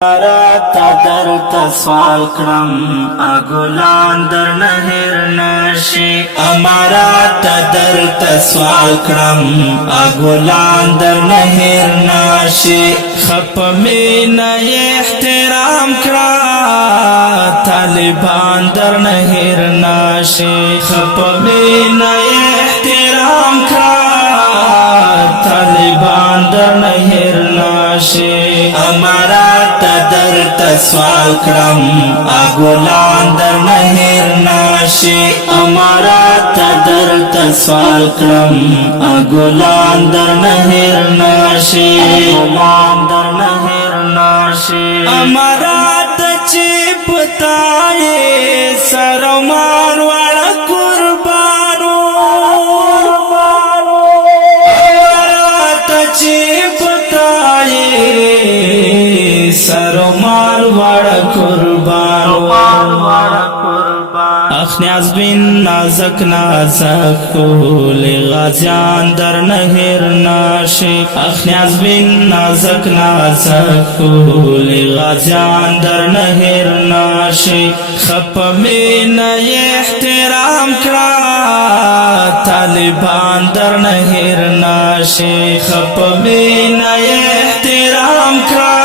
درت سوال کرم اگلان در نهر نشی امارات درت سوال کرم اگلان در نهر نشی خپ مین احترام کرا طالبان در نهر نشی خپ مین احترام کرا طالبان در نهر نشی امارات درت سوال کرم اگلان در نهر نشی امارات درت سوال کرم اگلان در نهر نشی اگلان در نهر نشی امارات چی پتائے سرمار والا قربانو امارات چی پتائے سرمار والا قربانو اخنیاز بن نازک نازک کول غازیان در نهر ناشی اخنیاز بن نازک نازک کول غازیان در نهر ناشی خپ مین احترام کرا طالبان در نهر ناشی خپ مین احترام کرا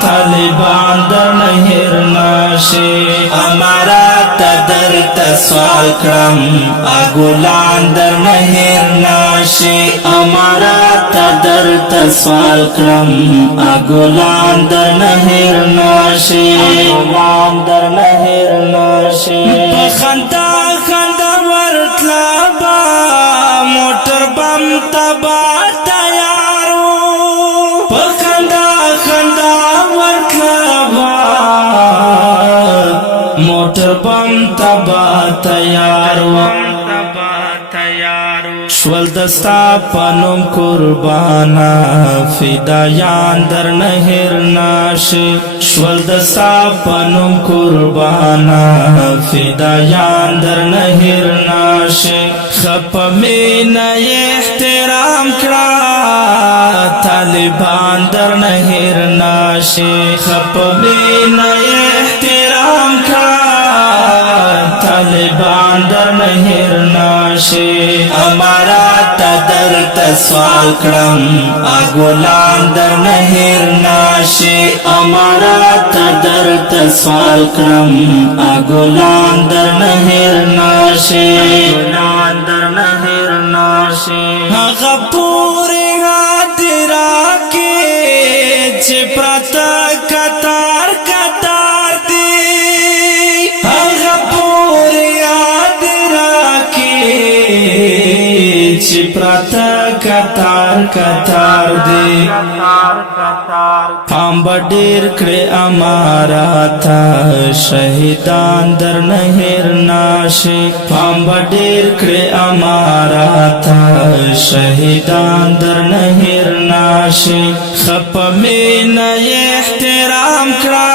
طالبان در نهر ناشی امارات درت سوال کرم اگلان در نهر ناشی امارات درت سوال کرم اگلان در نهر ناشی اگلان در نهر ناشی خندا خندا ورتلا با موٹر بم تبا تیارو خندا خندا ورتلا با موٹر بم تبا تیارو شول دستا پنم قربانا فدایان در نهر ناشی شول دستا پنم قربانا فدایان در نهر ناشی خپ مین احترام کرا طالبان در نهر ناشی خپ مین احترام کرا طالبان در نهر ناشی امارات درت سوال کرم اگلان در نهر ناشی امارات درت سوال کرم اگلان در نهر ناشی اگلان در نهر ناشی غپوری حادرہ کے چپراتا کتار کتار دی غپوری حادرہ کے چپراتا کتار کتار دی پام بڈیر کڑے اماراتا شہیدان در نهر ناشی پام بڈیر کڑے اماراتا شہیدان در نهر ناشی خپ مین احترام کرا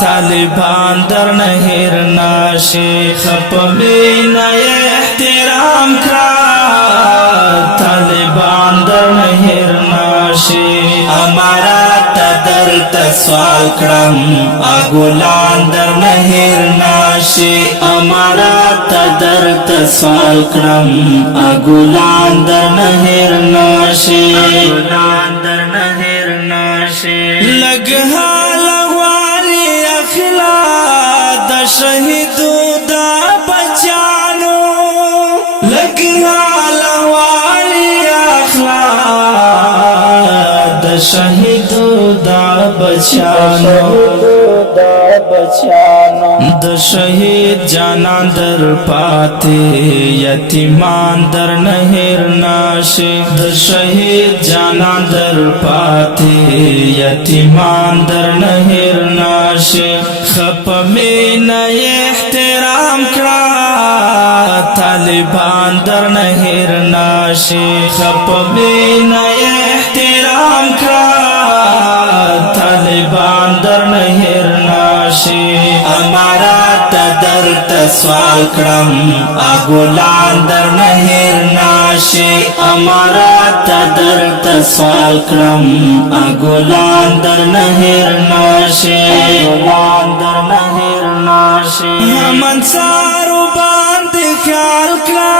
طالبان در نهر ناشی خپ مین احترام کرا طالبان در نهر ناشی امارات درت سوال کرم اگلان در نهر ناشی امارات درت سوال کرم اگلان در نهر ناشی اگلان در نهر ناشی لگها لغواری اخلا دا شہیدو دا بچانو لگها لغواری اخلا دا شہیدو دا بچانو د شهید جانان در پاتے یتیمان در نهر ناشی د شهید جانان در پاتے یتیمان در نهر ناشی خپ مین احترام کرا طالبان در نهر ناشی خپ مین احترام کرا طالبان در نهر ناشی امارات درت سوال کړم اګولان در نهر ناشي امارات درته سوال کړم اګولان در نهر ناشي اګولان در نهر ناشي منصارو باندې خیال کړه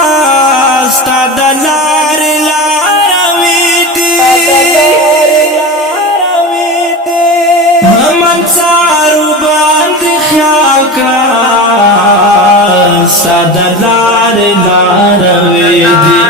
ستا د لارې لاروي دي منصارو باندې خیال کړه ستا د لارې لاروي دي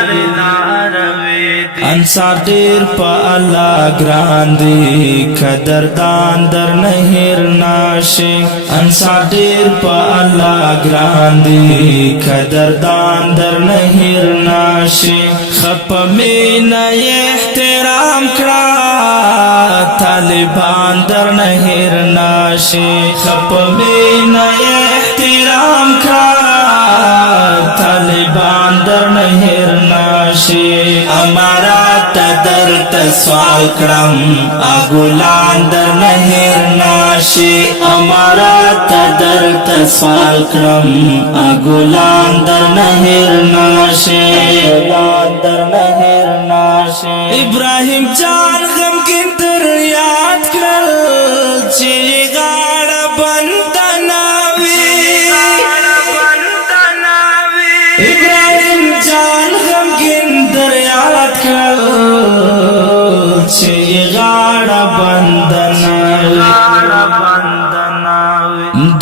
انصار ډیر په الله ګران دي قدردان در نهر ناشي انصار ډیر په الله ګران دي قدردان در نهر ناشي خپ مینا احترام کړه طالبان در نهر ناشي خپ مینا احترام کړه طالبان در نهر ناشي امارات درته سوال کړم اګولان در نهر ناشي امارات درته سوال کړم اګولان در نهر ناشي اګولان در نهر ناشي ابراهیم جان غمګین در یاد کړل چې غاړه بند ناوي ابراهیم جان غمګین در یاد کړل چې غاړه بند ناوي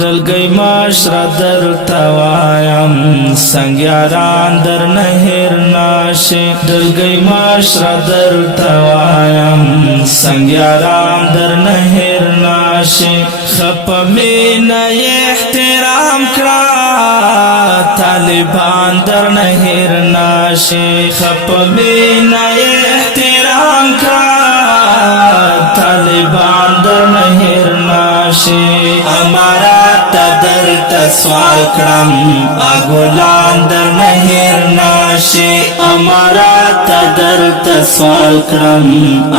دلګي معاشره در توایم سنگیاران در نهر ناشي دلګي معاشره در توایم سنگیاران در نهر ناشي خپ مینا احترام کړه طالبان در نهر ناشي خپ مینا احترام کړه طالبان در نهر ناشي امارات درته سوال کړم اګولان در نهر ناشي امارات درته سوال کړم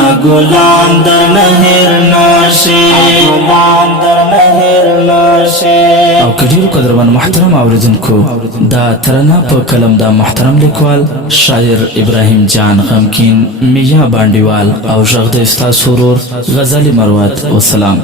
اګولان در نهر ناشي اګولان در نهر ناشي او کډیرو قدرمن محترم اوریدونکو دا ترانه په کلم دا محترم لیکوال شاعر ابراهیم جان غمکین میا باندیوال او ژغ د استاد سرور غزالی مروت والسلام